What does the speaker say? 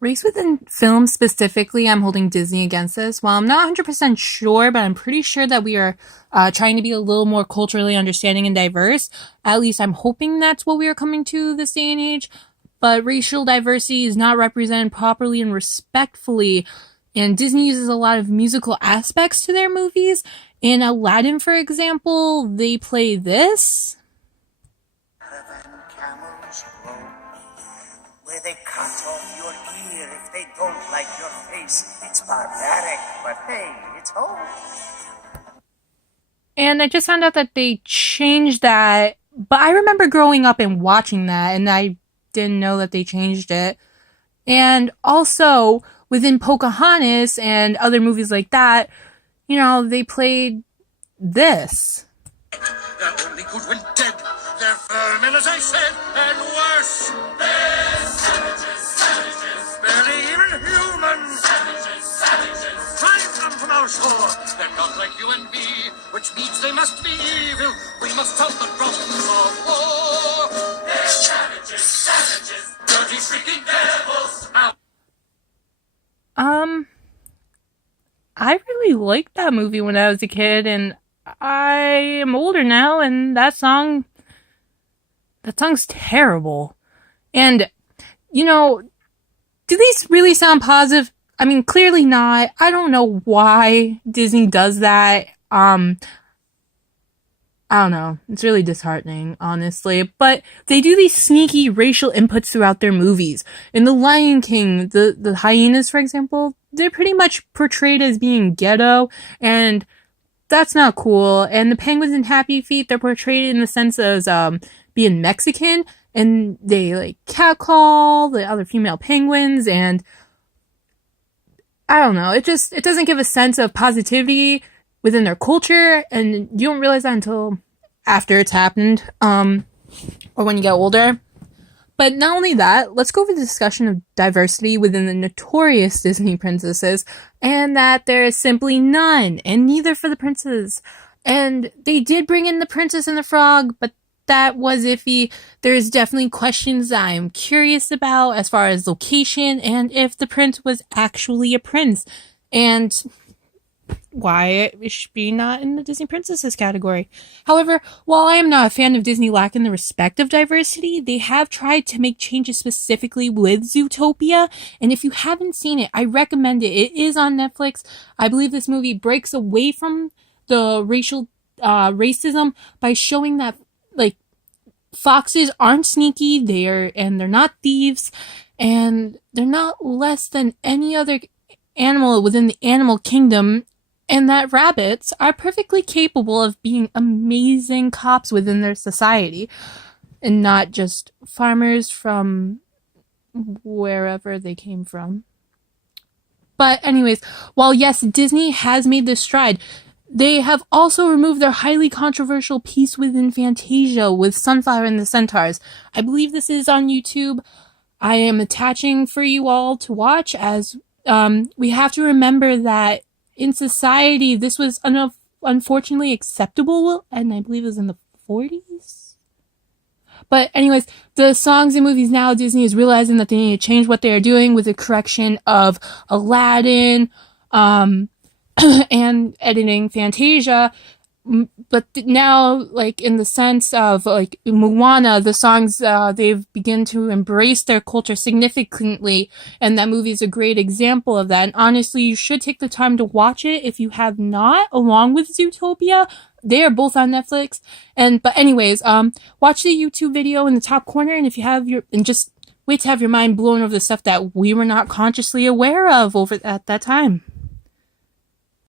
Race within film specifically, I'm holding Disney against this. Well, I'm not 100% sure, but I'm pretty sure that we are trying to be a little more culturally understanding and diverse. At least I'm hoping that's what we are coming to this day and age. But racial diversity is not represented properly and respectfully. And Disney uses a lot of musical aspects to their movies. In Aladdin, for example, they play this. Where they cut off your ear if they don't like your face. It's barbaric, but hey, it's home. And I just found out that they changed that. But I remember growing up and watching that, and I didn't know that they changed it. And also, within Pocahontas and other movies like that, you know, they played this. They're only good when dead. They're vermin, as I said, and worse. They're savages, savages. Barely even human. Savages, savages. Drive them from our shore. They're not like you and me, which means they must be evil. We must stop the problems of war. They're savages, savages. Dirty, freaking devils. Now. I really liked that movie when I was a kid, and I am older now, and that song's terrible. And, you know, do these really sound positive? I mean, clearly not. I don't know why Disney does that. I don't know. It's really disheartening, honestly. But they do these sneaky racial inputs throughout their movies. In The Lion King, the hyenas, for example, they're pretty much portrayed as being ghetto, and that's not cool. And the penguins in Happy Feet, they're portrayed in the sense as being Mexican, and they like catcall the other female penguins, and I don't know. It doesn't give a sense of positivity within their culture, and you don't realize that until after it's happened, or when you get older. But not only that, let's go over the discussion of diversity within the notorious Disney princesses, and that there is simply none, and neither for the princes. And they did bring in the Princess and the Frog, but that was iffy. There's definitely questions that I'm curious about as far as location, and if the prince was actually a prince, and why it should be not in the Disney princesses category. However, while I am not a fan of Disney lacking the respect of diversity, they have tried to make changes specifically with Zootopia, and if you haven't seen it, I recommend it. It is on Netflix. I believe this movie breaks away from the racial racism by showing that like foxes aren't sneaky, they're not thieves, and they're not less than any other animal within the animal kingdom, and that rabbits are perfectly capable of being amazing cops within their society, and not just farmers from wherever they came from. But anyways, while yes, Disney has made this stride, they have also removed their highly controversial piece within Fantasia with Sunflower and the Centaurs. I believe this is on YouTube. I am attaching for you all to watch, as we have to remember that in society, this was unfortunately acceptable, and I believe it was in the 40s. But anyways, the songs and movies now, Disney is realizing that they need to change what they are doing with the correction of Aladdin, and editing Fantasia. But now, like, in the sense of, like, Moana, the songs, they've begun to embrace their culture significantly, and that movie is a great example of that. And honestly, you should take the time to watch it if you have not, along with Zootopia. They are both on Netflix. But anyways, watch the YouTube video in the top corner, and if you have and just wait to have your mind blown over the stuff that we were not consciously aware of over at that time.